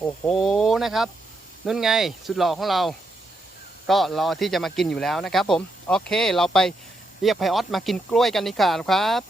โอ้โหนะครับนุ่นไงสุดหล่อของเรา ก็รอที่จะมากินอยู่แล้วนะครับ ผมโอเคเราไปเรียกไพออสมากินกล้วยกันดีกว่าครับ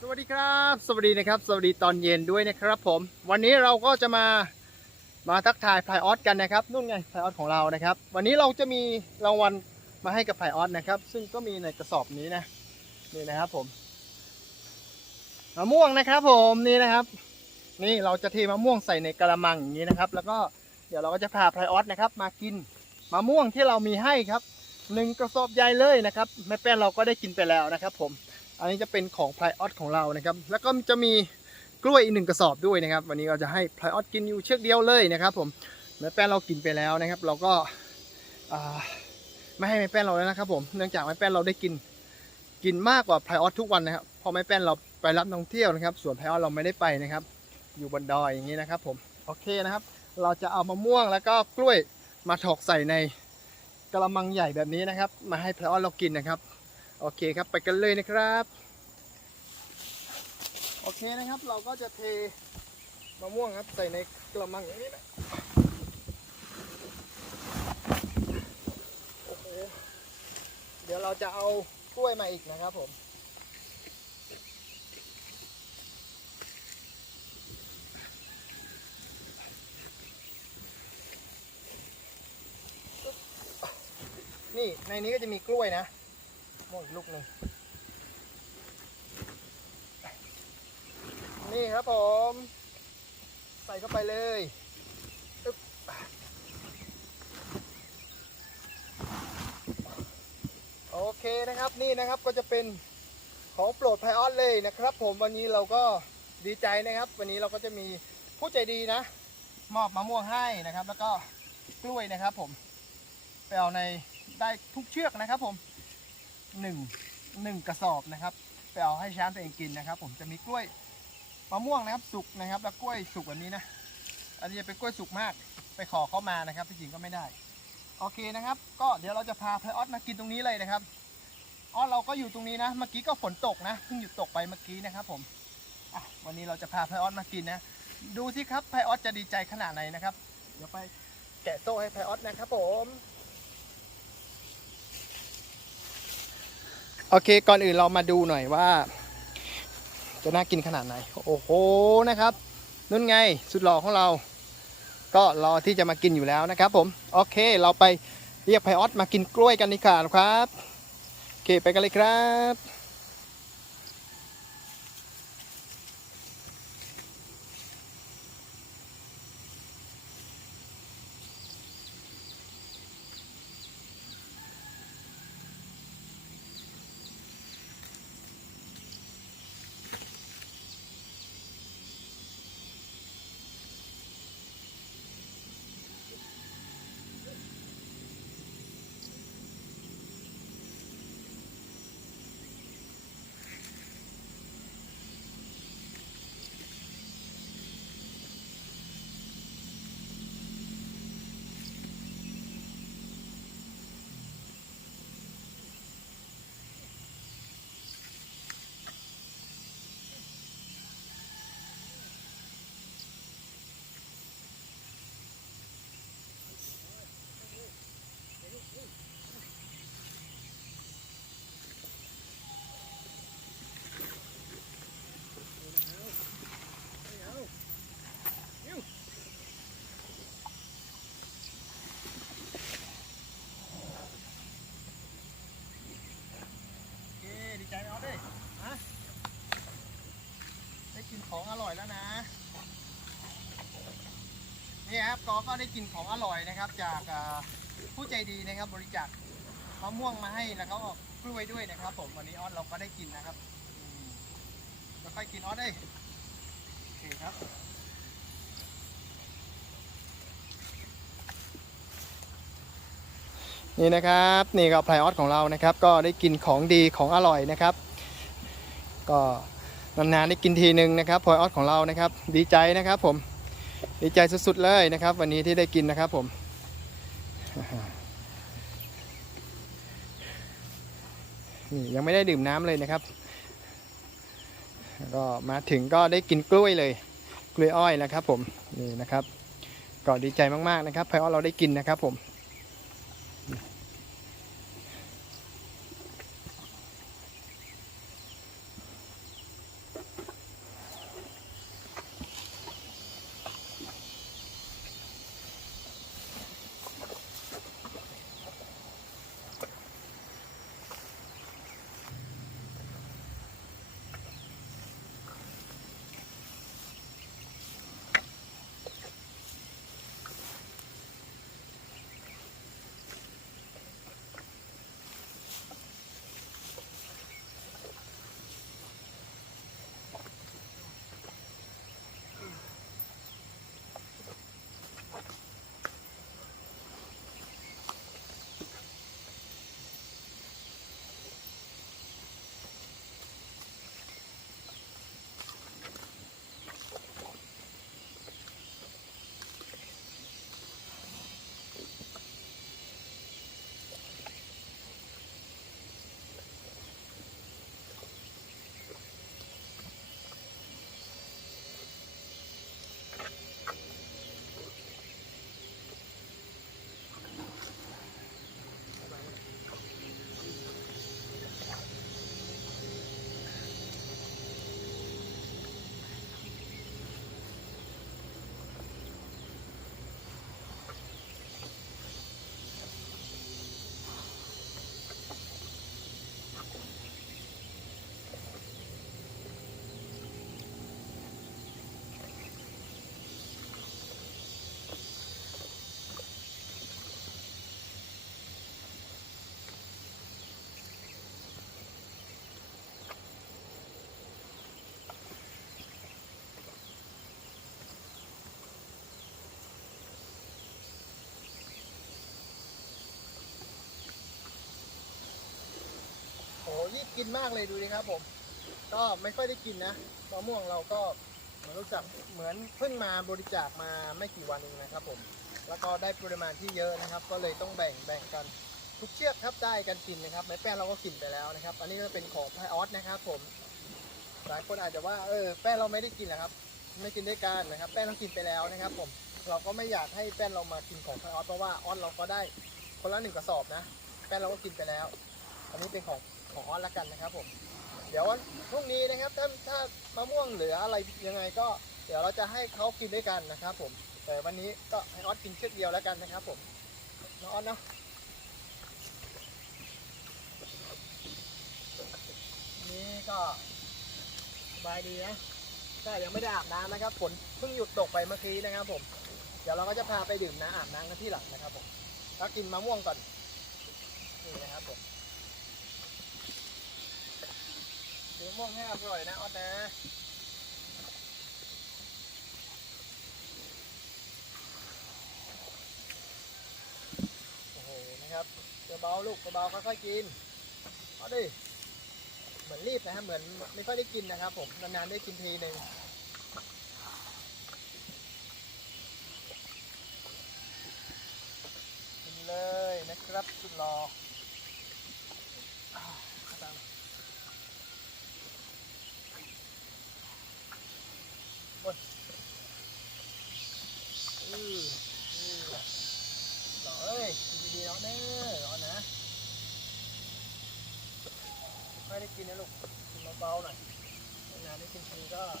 สวัสดีครับ สวัสดีนะครับ สวัสดีตอนเย็นด้วยนะครับผม วันนี้เราก็จะมา มาทักทายไพออสกันนะครับนู่นไงไพออสของเรานะครับ วันนี้เราจะมีรางวัลมาให้กับไพออสนะครับ ซึ่งก็มีในกระสอบนี้นะนี่นะครับผมมะม่วงนะครับ ผมนี่นะครับ นี่เราจะเทมะม่วงใส่ในกระมังอย่างนี้นะครับ แล้วก็เดี๋ยวเราก็จะพาไพออสนะครับ มากินมะม่วงที่เรามีให้ครับหนึ่งกระสอบใหญ่เลยนะครับแม่แป้นเราก็ได้กินไปแล้วนะครับ ผม อันนี้จะเป็นของไพออสของเรานะครับ แล้วก็จะมี กล้วยอีกหนึ่งกระสอบด้วยนะครับ วันนี้เราจะให้ไพออสกินอยู่เชือกเดียวเลยนะครับ ผมแม่แป้นเรากินไปแล้วนะครับ เราก็ไม่ให้แม่แป้นเราแล้วนะครับผมเนื่องจากแม่แป้นเราได้กินกินมากกว่าไพออสทุกวันนะครับพอแม่แป้นเราไปรับนักท่องเที่ยวนะครับ ส่วนไพออสเราไม่ได้ไปนะครับ อยู่บนดอยอย่างนี้นะครับ ผมโอเคนะครับ เราจะเอามะม่วงแล้วก็กล้วยมาถอกใส่ในกระมังใหญ่แบบนี้นะครับ มาให้ไพออสเรากินนะครับ โอเคครับ ไปกันเลยนะครับ โอเคนะครับเราก็จะเทมะม่วงครับใส่ในกระมังอย่างนี้นะโอ้โหเดี๋ยวเราจะเอากล้วยมาอีกนะครับผมนี่ในนี้ก็จะมีกล้วยนะม่วงอีกลูกหนึ่ง นี่ครับผม ใส่เข้าไปเลยโอเคนะครับนี่นะครับก็จะเป็นของโปรดไพออสเลยนะครับ ผมวันนี้เราก็ดีใจนะครับ วันนี้เราก็จะมีผู้ใจดีนะ มอบมะม่วงให้นะครับ แล้วก็กล้วยนะครับ ผมไปเอาในได้ทุกเชือกนะครับ ผมหนึ่งหนึ่งกระสอบนะครับ ไปเอาให้ช้างตัวเองกินนะครับ ผมจะมีกล้วย มะม่วงนะครับสุกนะครับ แล้วกล้วยสุกแบบนี้นะ อันนี้จะเป็นกล้วยสุกมาก ไปขอเข้ามานะครับที่จริงก็ไม่ได้ โอเคนะครับ ก็เดี๋ยวเราจะพาไพออสมากินตรงนี้เลยนะครับออสเราก็อยู่ตรงนี้นะ เมื่อกี้ก็ฝนตกนะ เพิ่งหยุดตกไปเมื่อกี้นะครับผมอะวันนี้เราจะพาไพออสมากินนะ ดูสิครับไพออสจะดีใจขนาดไหนนะครับ เดี๋ยวไปแกะโซ่ให้ไพออสนะครับผมโอเค ก่อนอื่นเรามาดูหน่อยว่า จะน่ากินขนาดไหน โอ้โหนะครับนุ่นไงสุดหล่อของเรา ก็รอที่จะมากินอยู่แล้วนะครับผม โอเค เราไปเรียกไพออสมากินกล้วยกันดีกว่าครับ โอเคไปกันเลยครับ องอร่อยแล้วนะนี่ครับกอก็ได้กินของอร่อยนะครับ จากผู้ใจดีนะครับบริจาคมะม่วงมาให้แล้วก็กล้วยด้วยนะครับ ผมวันนี้ออสเราก็ได้กินนะครับอืมค่อยๆกินออสได้โอเคครับนี่นะครับนี่ก็ไพรออสของเรานะครับ ก็ได้กินของดีของอร่อยนะครับ ก็ นานๆได้กินทีหนึ่งนะครับพรออสของเรานะครับ ดีใจนะครับผมดีใจสุดๆเลยนะครับ วันนี้ที่ได้กินนะครับผมนี่ยังไม่ได้ดื่มน้ำเลยนะครับ ก็มาถึงก็ได้กินกล้วยเลย กล้วยอ้อยนะครับ ผมนี่นะครับ ก็ดีใจมากๆนะครับพราะว่าเราได้กินนะครับผม กินมากเลยดูดิครับผม ก็ไม่ค่อยได้กินนะมะม่วงเราก็เหมือนรู้จักเหมือนเพิ่งมาบริจาคมาไม่กี่วันเองนะครับผม แล้วก็ได้ปริมาณที่เยอะนะครับ ก็เลยต้องแบ่งแบ่งกันทุกเชือกครับได้กันกินนะครับแม้แป้งเราก็กินไปแล้วนะครับ อันนี้ก็เป็นของไพออสนะครับผม หลายคนอาจจะว่าเออแป้งเราไม่ได้กินนะครับ ไม่กินด้วยกันนะครับ แป้งเรากินไปแล้วนะครับ ผม เราก็ไม่อยากให้แป้งเรามากินของไพออสเพราะว่าออสเราก็ได้คนละหนึ่งกระสอบนะ แป้งเราก็กินไปแล้ว อันนี้เป็นของ ขอละกันนะครับผม เดี๋ยววันพรุ่งนี้นะครับถ้าถ้ามะม่วงเหลืออะไรยังไงก็เดี๋ยวเราจะให้เขากินด้วยกันนะครับ ผม แต่วันนี้ก็ให้ออสกินเชือกเดียวแล้วกันนะครับ ผมน้องออสเนาะนี่ก็สบายดีนะก็ยังไม่ได้อาบน้ำนะครับฝนเพิ่งหยุดตกไปเมื่อกี้นะครับ ผม เดี๋ยวเราก็จะพาไปดื่มน้ำอาบน้ำกันที่หลังนะครับ ผมแล้วกินมะม่วงก่อนนี่นะครับผม เดี๋ยวม่วงให้อร่อยนะออสนะโอ้โหนะครับเบาลูกเบาค่อยๆกินเอาดิเหมือนรีบนะครับเหมือนไม่ค่อยได้กินนะครับ ผมนานๆได้กินทีหนึ่งกินเลยนะครับสุดรออ่าเอาตาม อืออือต่อเอ้ยดีๆเนาะเน้อเนานะไม่ได้กินนะลูกกินเบาๆหน่อยนานได้กินทีก็เอา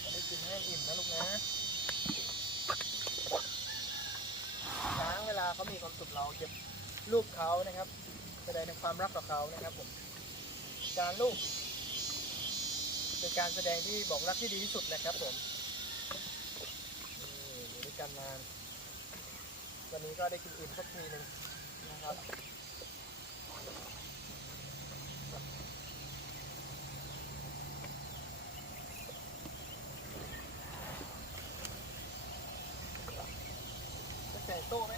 เอาได้กินให้อิ่มนะลูกนะช้างเวลาเขามีความสุขเราเก็บรูปเขานะครับแสดงในความรักต่อเขานะครับผมการลูกเป็นการแสดงที่บอกรักที่ดีที่สุดนะครับผม กันนาน วันนี้ก็ได้กินอิ่มสักทีหนึ่งนะครับใส่โต้ไหม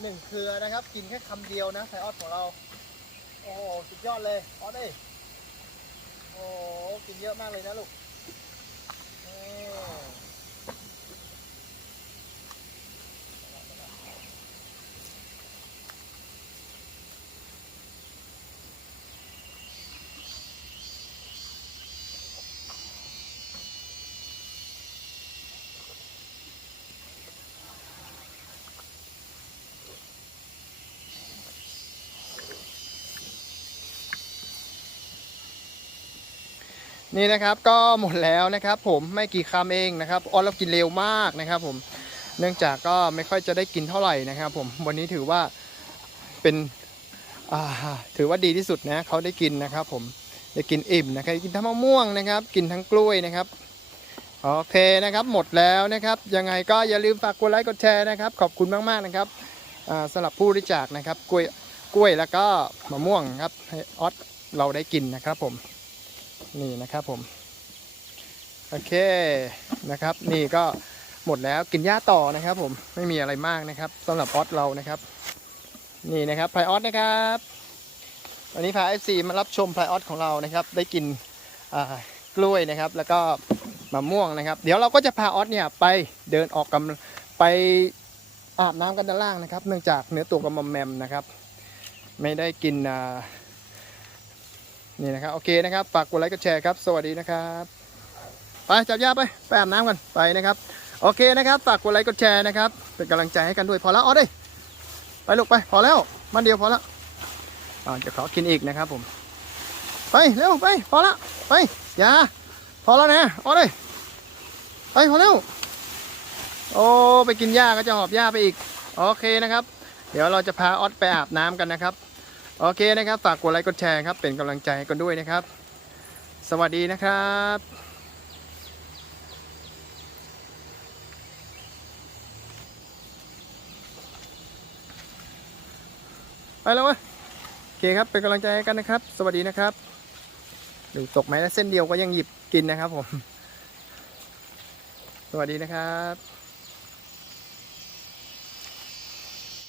หนึ่งเครือนะครับ กินแค่คำเดียวนะไซออสของเรา โอ้โหสุดยอดเลยออสเอ้ยโอ้กินเยอะมากเลยนะลูก นี่นะครับก็หมดแล้วนะครับ ผมไม่กี่คำเองนะครับออสเรากินเร็วมากนะครับผมเนื่องจากก็ไม่ค่อยจะได้กินเท่าไหร่นะครับผมวันนี้ถือว่าเป็นถือว่าดีที่สุดนะเขาได้กินนะครับ ผมได้กินอิ่มนะครับกินทั้งมะม่วงนะครับ กินทั้งกล้วยนะครับโอเคนะครับ หมดแล้วนะครับ ยังไงก็อย่าลืมฝากกดไลค์กดแชร์นะครับ ขอบคุณมากๆนะครับสำหรับผู้บริจาคนะครับกล้วยกล้วยแล้วก็มะม่วงครับให้ออสเราได้กินนะครับผม นี่นะครับผม โอเคนะครับ นี่ก็หมดแล้วกินหญ้าต่อนะครับ ผมไม่มีอะไรมากนะครับสำหรับออสเรานะครับ นี่นะครับไพออสนะครับวันนี้พาเอฟซีมารับชมไพออสของเรานะครับ ได้กินอ่ากล้วยนะครับ แล้วก็มะม่วงนะครับ เดี๋ยวเราก็จะพาออสเนี่ยไปเดินออกกำไปอาบน้ำกันด้านล่างนะครับ เนื่องจากเนื้อตัวกระมอมแมมนะครับ ไม่ได้กินอ่า นี่นะครับ โอเคนะครับฝากกดไลค์กดแชร์ครับ สวัสดีนะครับไปจับยาไปไปอาบน้ำกันไปนะครับ โอเคนะครับฝากกดไลค์กดแชร์นะครับ เป็นกำลังใจให้กันด้วยพอแล้วอ๋อเด้ยไปลูกไปพอแล้ว มันเดียวพอแล้วอ่าจะขอกินอีกนะครับผม ไปเร็วไปพอละไปอย่าพอแล้วนะอ๋อเด้ยไปพอแล้วโอ้ไปกินหญ้าก็จะหอบหญ้าไปอีก โอเคนะครับ เดี๋ยวเราจะพาออสไปอาบน้ำกันนะครับ โอเคนะครับฝากกดไลค์กดแชร์ครับ เป็นกำลังใจให้กันด้วยนะครับ สวัสดีนะครับไปแล้ววะโอเคครับ เป็นกำลังใจกันนะครับ สวัสดีนะครับหรือตกไหมนะเส้นเดียวก็ยังหยิบกินนะครับผม สวัสดีนะครับ